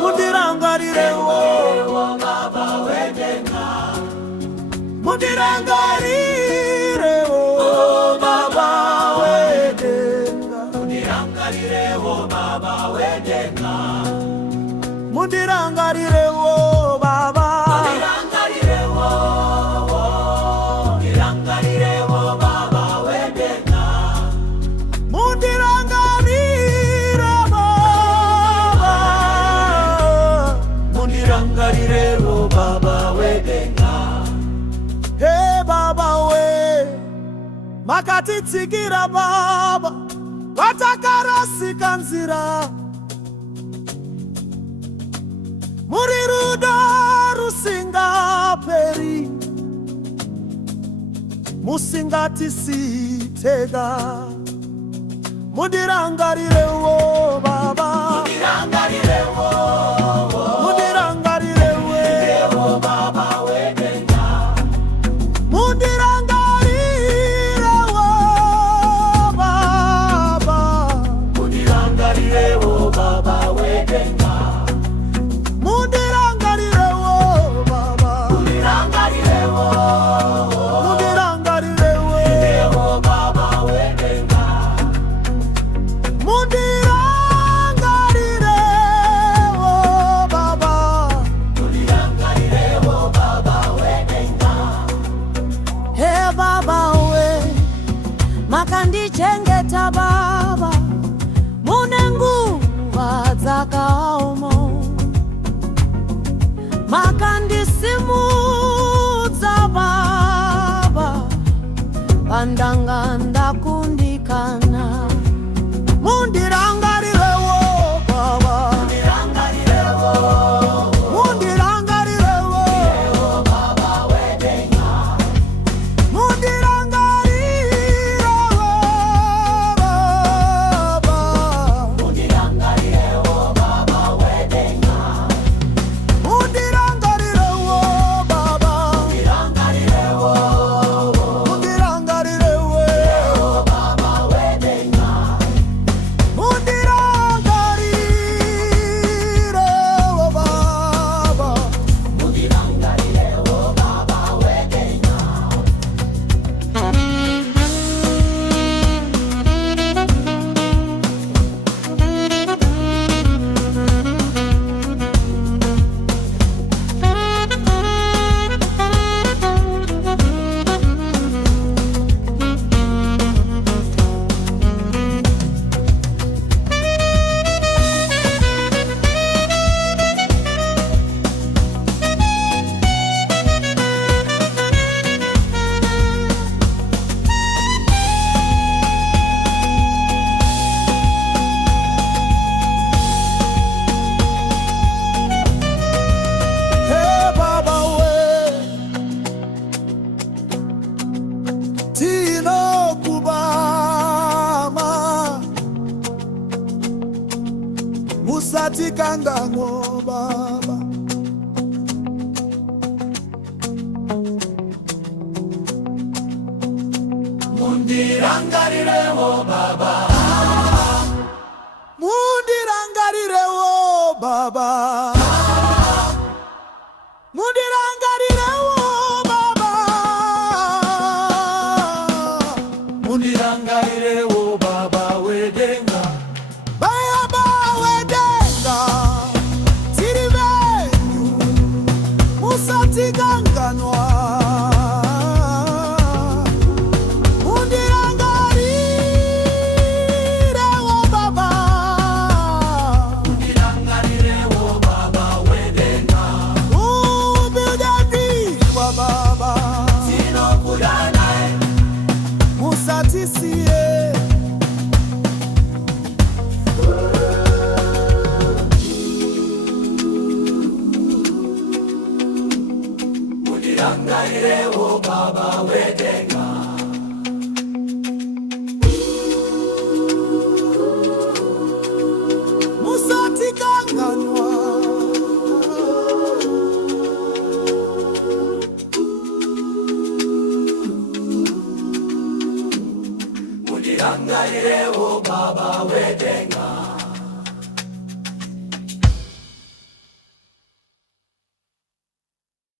mundirangarire wo baba wedenga, mundirangarire wo baba wedenga, mundirangarire wo baba wedenga, mundirangarire wo baba, mundirangarire wo baba wedenga, mundirangarire wo baba wedenga. Hey baba we makatitsikira baba vatakarasika nzira, muri rudo rusingaperi, musingatisitega, mundirangarire wo baba, mundirangarire wo baba wedenga, mundirangarire wo baba, mundirangarire wo baba wedenga, mundirangarire wo baba, mundirangarire wo baba wedenga, mundirangarire wo baba, mundirangarire wo baba wedenga. Hey baba we makandichengeta baba, mune nguva dzakaoma, makandisimudza baba, pandanga ndakundikana, mundirangarire wo baba, mundirangarire wo baba wedenga, mundirangarire wo baba, mundirangarire wo baba wedenga, mundirangarire wo baba, mundirangarire wo baba wedenga, mundirangarire wo baba, mundirangarire wo baba wedenga. Hey baba we tinokubama, musatikangango baba, mundirangarire wo baba, mundirangarire wo baba, mundirangarire wo baba, mundirangarire wo baba wedenga, baba wedenga, tiri venyu musatikanganwa, mundirangarire wo baba, mundirangarire wo baba wedenga, ubudadi wa baba, tinokudana musatisie, mundirangarire wo baba wedenga, musatikanganwa, mundirangarire wo baba wedenga.